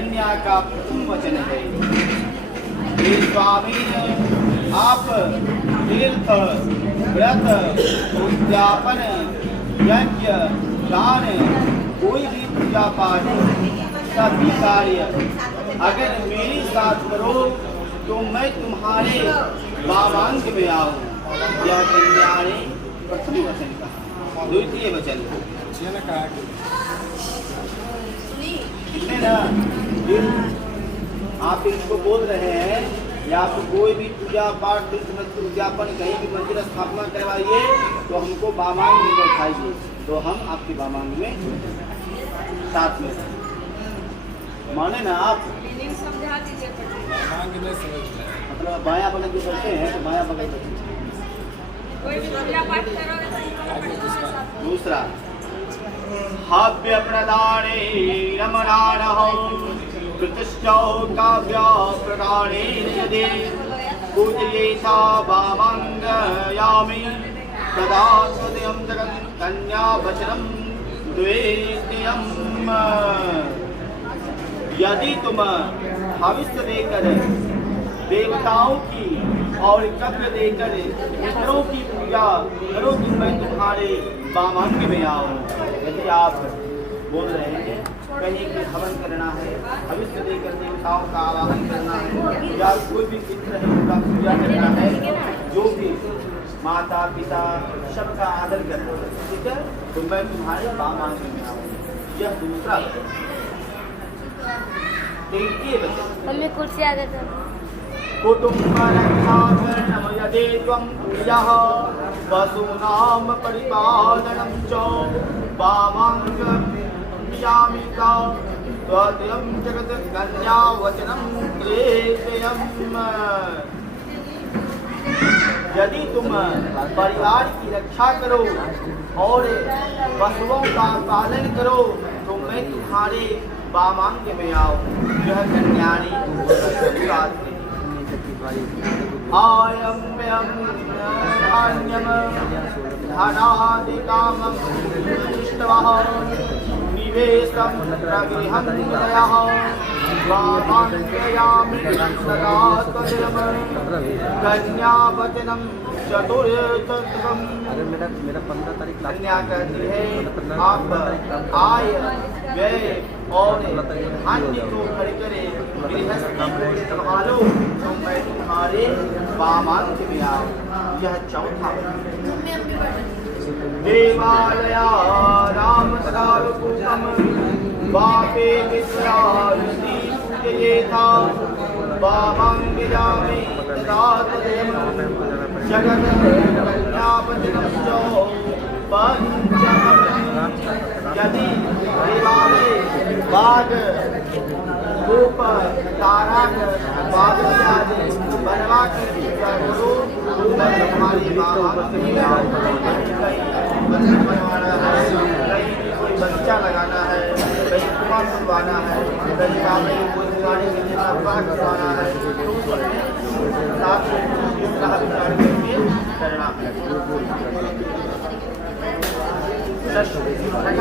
कन्या का प्रथम वचन है। हे स्वामी, आप तीर्थ व्रत उद्यापन यज्ञ दान कोई भी पूजा पाठ सभी कार्य अगर मेरे साथ करो तो मैं तुम्हारे वामांग में आऊँ। यह कन्या ने प्रथम वचन कहा। द्वितीय वचन ना, आप इसको बोल रहे हैं या आप कोई भी पूजा पाठ उद्यापन कहीं भी मंदिर स्थापना करवाइए तो हमको वामांग में बैठाइए, तो हम आपके वामांग में साथ में माने ना। आप समझा दीजिए मतलब बाया बगल जो करते हैं तो बाया बगल कोई भी पूजा पाठ करोगे। दूसरा हव्य प्रदाने रमणान प्रतिष्ठौ काव्य प्रदाने यदि पूजयेता वामांगयामि तदा तदयं जगत् कन्या वचनं द्वितीयम्। यदि तुम भविष्य देकर देवताओं की और यज्ञ देकर पितरों की पूजा करो तो मैं तुम्हारे वामांग में आऊँ। यदि आप बोल रहे हैं कहीं कि हवन करना है, भविष्य देकर देवताओं का आवाहन करना है या कोई भी पितर है उनका पूजा करना है, जो भी माता पिता सबका आदर करना है, ठीक है, तो मैं तुम्हारे वामांग में आऊँ। यह दूसरा तृतीय वचन। मम्मी कुर्सी आ गई। कुटुम्बरक्षाकरणं यदि त्वं प्रियः वसूनां परिपालनं च वामाङ्गयामि त्वदयं जगत् कन्यावचनं तृतीयम्। यदि तुम परिवार की रक्षा करो और पशुओं का पालन करो तो मैं तुम्हारे वामांग में आऊँ। यह कन्या ने आयम्यं धान्यं धनादिकामं दृष्ट्वा निवेशं प्रगृहं हृदयः वामाङ्गयामि सदा त्वदयं कन्यावचनं चतुर्थम्। कन्या कहती है आप आय व्यय और धान्य को खड़े करे गृहस्थी को संभालो तो मैं तुम्हारे वामांग में आऊँ। यह चौथा। देवालया राम तदारूपम वापे मित्रायुति पूजयेथा वामाङ्गयामि तदा तदयं जगत् कन्यावचनं च पंचमम्। यदि देवालय बाग रूप तारक बागवानी बनवा कर पूजा करो तो मैं तुम्हारी वामांग में आऊँ। कहीं बच्चा बनवाना है, कहीं कोई बच्चा लगाना है, कहीं कुआं खुदवाना है, कहीं बाबे कोई पुरानी जगह बाग करवाना है, तो उसमें साथ में इसका विचार करके करना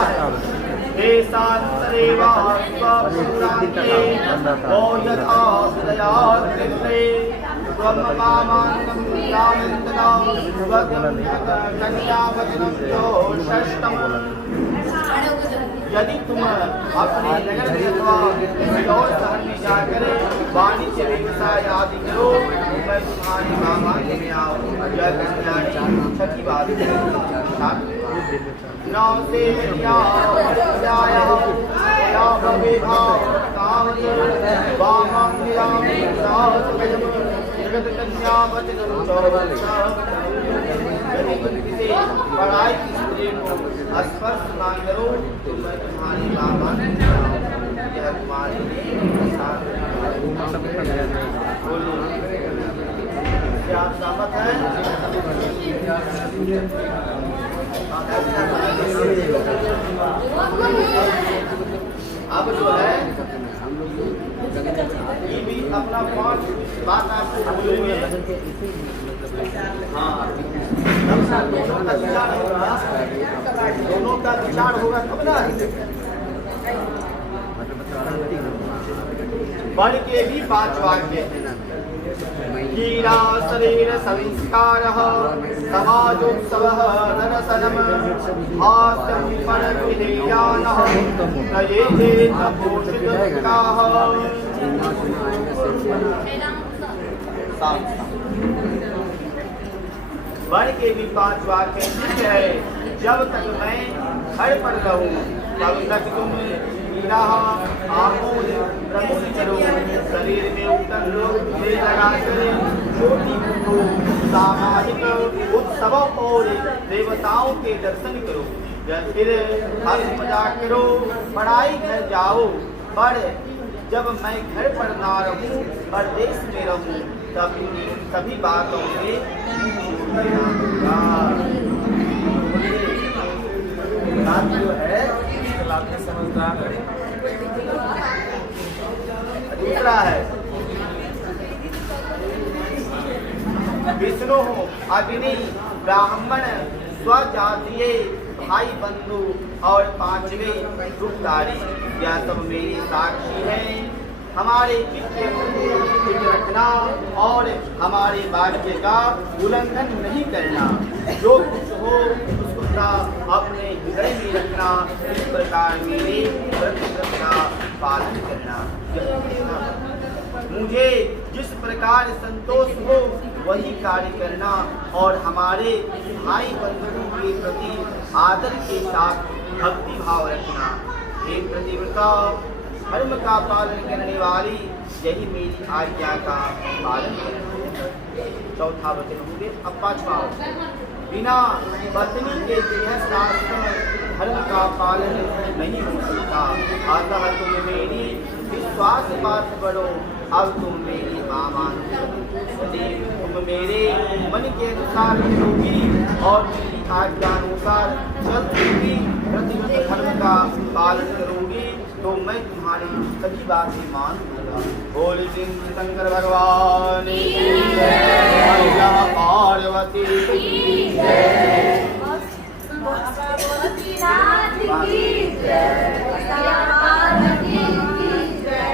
है। देशान्तरे वा स्वपुरान्ते वो यथा हृदया कृते त्वं वामाङ्गं यामि तदा त्वदयं कन्यावचनं षष्ठम्। यदि तुम अपने नगर में अथवा किसी और शहर में जाकर वाणिज्य व्यवसाय आदि करो तो मैं तुम्हारे वामांग में आऊँ। यह कन्या छठी बात है। नौसे वामाङ्गयामि जगत् कन्यावचनं यदि तुम किसी पढ़ाई की स्त्री को स्पर्श ना करो तो मैं तुम्हारी वामांग में आऊँ। यह तुम्हारे लिए साथ क्या सहमत है? अब जो है ये भी अपना 5 बात आपको बोलेंगे। हाँ, दोनों का विचार होगा, दोनों का विचार होगा तब ना। वर्ण के भी 5 वाक्य हैं। कीड़ा शरीर संस्कारः समाजोत्सवः दर्शनम् हास्यं परविधेयानः प्रयेते तपोषितकाः। वर्ण के भी 5 वाक्य है। जब तक मैं घर पर रहूं तब तक तुम मीरा आमोद प्रमोद करो, शरीर में उत्तर से लगाकर छोटी करो, सामाजिक उत्सवों और देवताओं के दर्शन करो, फिर हंस मजाक करो, पढ़ाई कर जाओ। पर जब मैं घर पर ना रहूं परदेश में रहूं तब सभी बातों से जो है समझदार। दूसरा है विष्णु अग्नि ब्राह्मण स्वजातीय भाई बंधु और 5वें रूपधारी, यह सब मेरी साक्षी है। हमारे चित्त रखना और हमारे वाक्य का उल्लंघन नहीं करना, जो कुछ हो उसको अपने हृदय में रखना, इस प्रकार मेरे व्रत का पालन करना। मुझे जिस प्रकार संतोष हो वही कार्य करना और हमारे भाई बंधुओं के प्रति आदर के साथ भक्ति भाव रखना। हे प्रतिव्रता, धर्म का पालन करने वाली, यही मेरी आज्ञा का पालन करना। चौथा वचन हो गया। अब 5वां, बिना पत्नी के गृहस्थ धर्म का पालन नहीं हो सकता। अतः तुम मेरी विश्वास बात करो, अब तुम मेरी माँ मानो। तुम मेरे मन के अनुसार चलोगी और मेरी आज्ञानुसार चलोगी, प्रतिव्रत धर्म का पालन करोगी, तो मैं तुम्हारी सभी बातें मान लूंगा। बोल शंकर भगवान की जय, पार्वती की जय, पार्वती नाथ की जय, पार्वती की जय,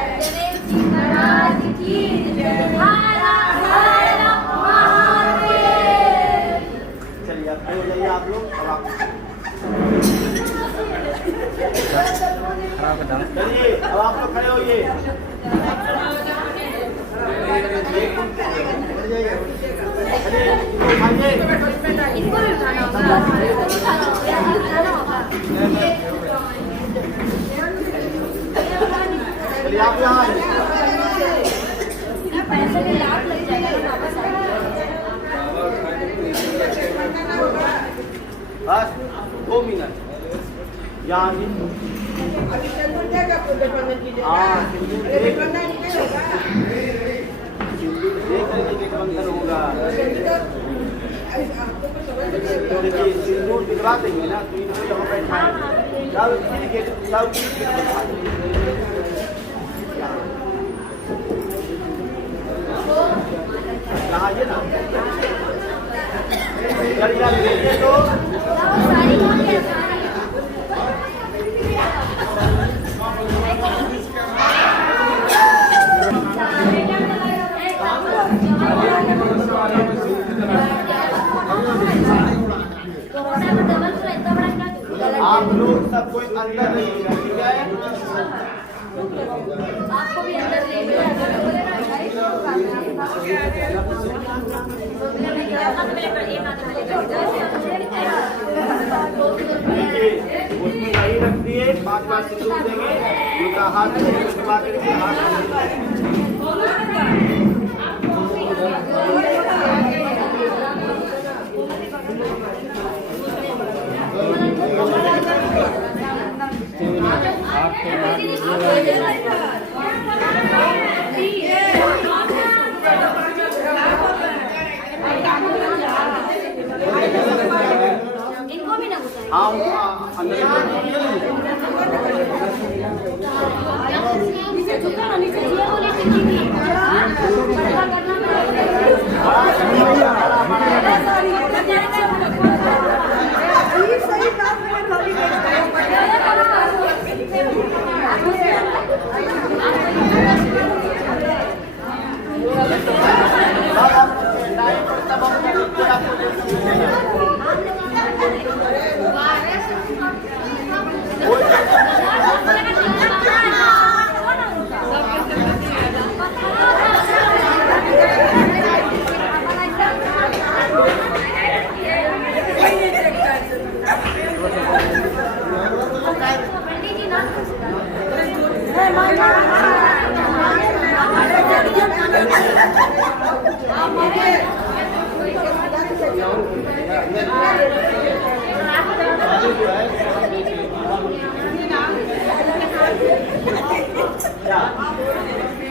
शिवनाथ की जय, हर हर महादेव। चलिए अब खड़े हो जाइए आप लोग। अब आप चलिए, अब आप लोग खड़े होइए। चलिए आप यहाँ पैसे के लाभ लग जाएगा वापस बस 2 मिनट यहाँ होगा। तो देखिए सिंदूर दिलवा देंगे ना, तो इनको यहाँ बैठाएंगे सब यहाँ ये ना तो आप लोग सब कोई अंदर नहीं है, ठीक है? आपको भी अंदर ले उसमें नहीं रख दिए, 5 बार सिंदूर देंगे, उनका हाथ इनको भी ना घुसाएं। हाँ अंदर नीचे झुका ना, नीचे ये बोले कि करना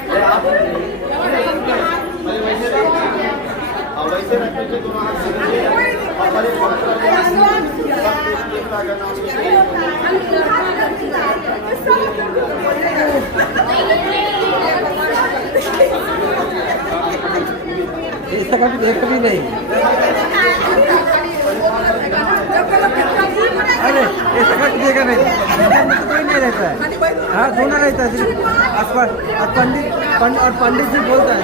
ये आप वैसे और वैसे रख लीजिए दोनों हाथ से लीजिए और बड़े पकड़ लीजिए सब देखता का नाम लीजिए ऐसा कभी देख भी नहीं। अरे ऐसा कभी देखा नहीं, कोई नहीं रहता है। हाँ दोनों रहता है, सिर्फ और पंडित जी बोलता है।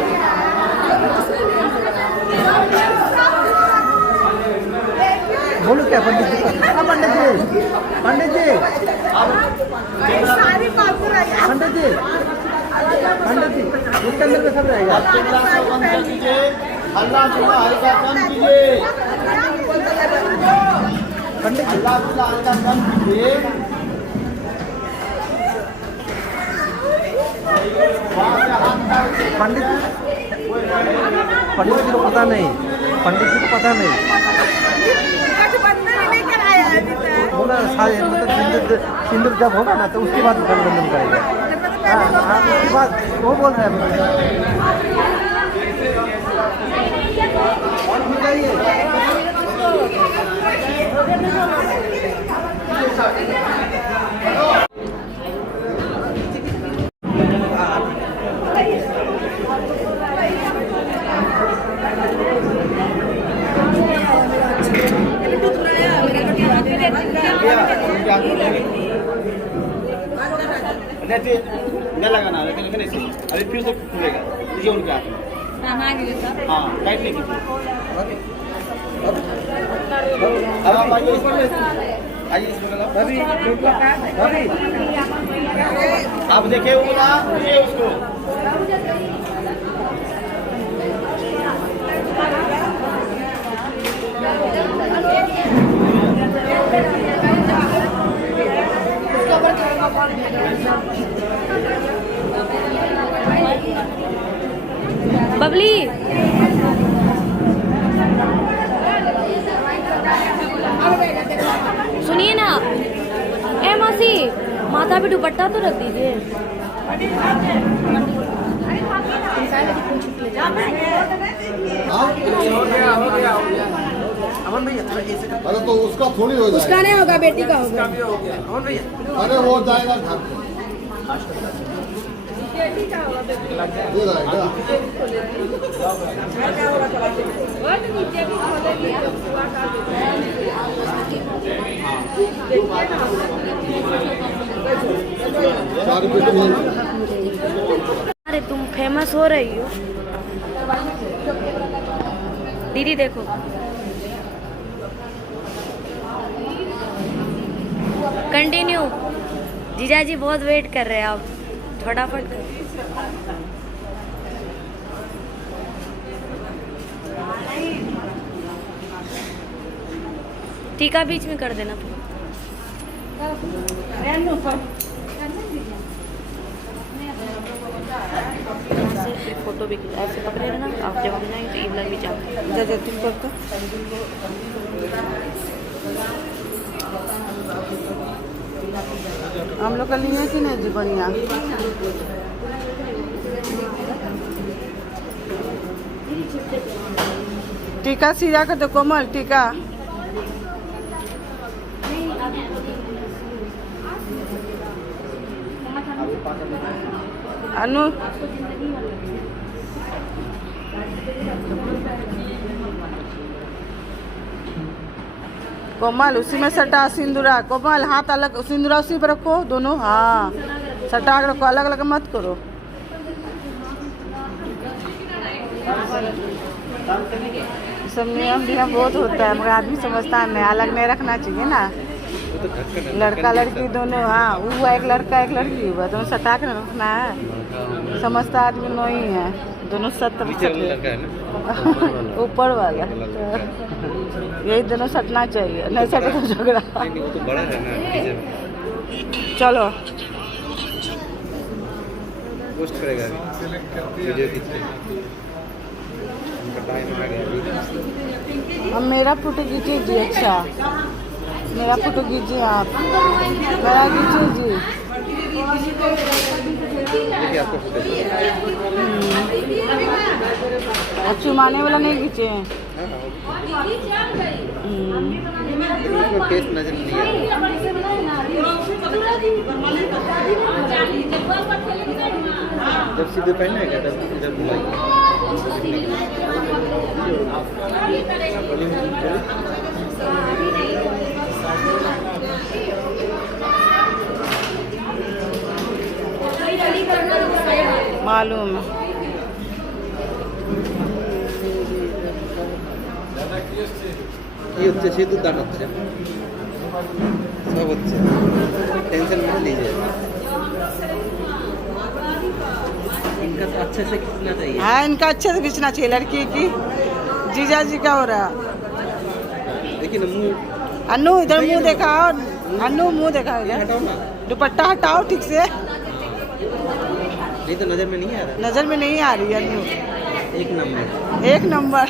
बोलो क्या पंडित जी? हाँ पंडित जी, पंडित जी, पंडित जी, पंडित जी, इसके अंदर में सब रहेगा। बंद कर दीजिए, हल्ला थोड़ा हल्का कम कीजिए, पंडित जी हल्ला थोड़ा हल्का कम कीजिए। पंडित पंडित जी को पता नहीं, पंडित जी को पता नहीं। बोला शायद मतलब सिंदूर जब होगा ना तो उसके बाद गठबंधन करेगा। हाँ हाँ उसके बाद वो बोल रहा है। और बताइए न लगाना, लेकिन ऐसे अभी फिर से खुलेगा, ये उनके हाथ में। हाँ टाइट नहीं कीजिए। अब आप आइए इसमें, आइए इसमें लगाओ। आप देखे उंगला ये उसको बबली सुनिए ना, ए मौसी माथा पे दुपट्टा तो रख दीजिए। अमन भैया थोड़ा ऐसे कर। अरे तो उसका थोड़ी हो जाएगा। उसका नहीं होगा, बेटी का होगा। अमन भैया अरे वो जाएगा घर पे। ये रहेगा। चार रुपये नहीं। अरे तुम फेमस हो रही हो दीदी, देखो कंटिन्यू। जीजा जी बहुत वेट कर रहे हैं, आप फटाफट करो। टीका बीच में कर देना। ऐसे फोटो भी ऐसे पकड़े रहना, आप जब हम नहीं तो इवलर भी जाते हम लोग का लिए कि नहीं जी बढ़िया। टीका सीधा कर दो कोमल, टीका अनु कोमल उसी में सटा सिंदूरा। कोमल हाथ अलग, सिंदूरा उसी पर रखो दोनों। हाँ सटा के रखो, अलग अलग मत करो। सब नियम नियम बहुत होता है, मगर आदमी समझता है नहीं, अलग नहीं रखना चाहिए ना। लड़का लड़की दोनों, हाँ वो एक लड़का एक लड़की हुआ, दोनों सटा के रखना है। समझता आदमी नहीं है, दोनों सत्य ऊपर वाला यही दोनों सटना चाहिए, नहीं सटे तो झगड़ा। चलो पोस्ट करेगा वीडियो अब मेरा फोटो खींचिए जी। अच्छा मेरा फोटो खींचिए आप, मेरा खींचिए जी। देखिए आपको फुटेज अब चुमाने वाला नहीं खींचे हैं। इसमें फेस नजर नहीं आ रहा। जब सीधे पहनना है तब इधर बुलाइए। मालूम है। ये अच्छे से दूध दान अच्छे सब अच्छे टेंशन मत लीजिए। इनका तो अच्छे से खींचना चाहिए। हाँ इनका अच्छे से खींचना चाहिए लड़की की। जीजा जी का हो रहा। देखिए ना मुंह अन्नू इधर मुंह दिखाओ। अन्नू मुंह दिखाओ इधर। हटाओ ना, दुपट्टा हटाओ ठीक से। नहीं तो नजर में नहीं आ रहा। नजर में नहीं आ रही अन्नू। एक नंबर। एक नंबर।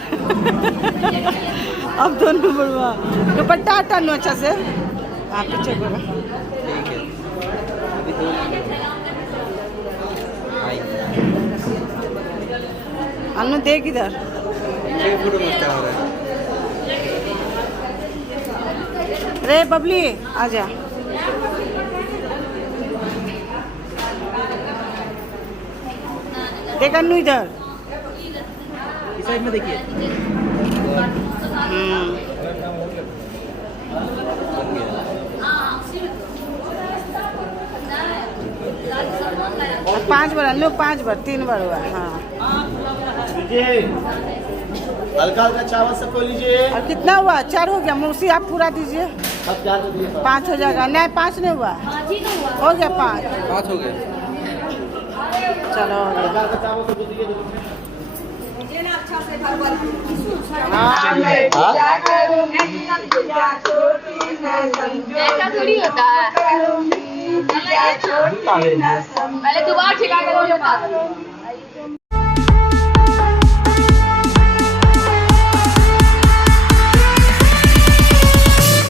अब 2 नंबर हुआ। दुपट्टा हटा लो अच्छा से। आप पीछे करो। ठीक है अभी 2 नंबर आई। अन्नू देख इधर। ये फोटो मस्त आ रहा है। रे बबली आजा। देख अन्नू इधर। इस साइड में देखिए। और 5 बार अन्नू 5 बार 3 बार हुआ। हाँ लीजिए हल्का हल्का चावल सबको लीजिए। और कितना हुआ? 4 हो गया। मौसी आप पूरा दीजिए। सब 4 तो दिए। 5 हो जाएगा। नहीं 5 नहीं हुआ। हो गया 5। 5 हो गए। चलो हो गया। हल्का हल्का चावल सबको दिए। ऐसा थोड़ी होता है। पहले दोबारा ठिका करो।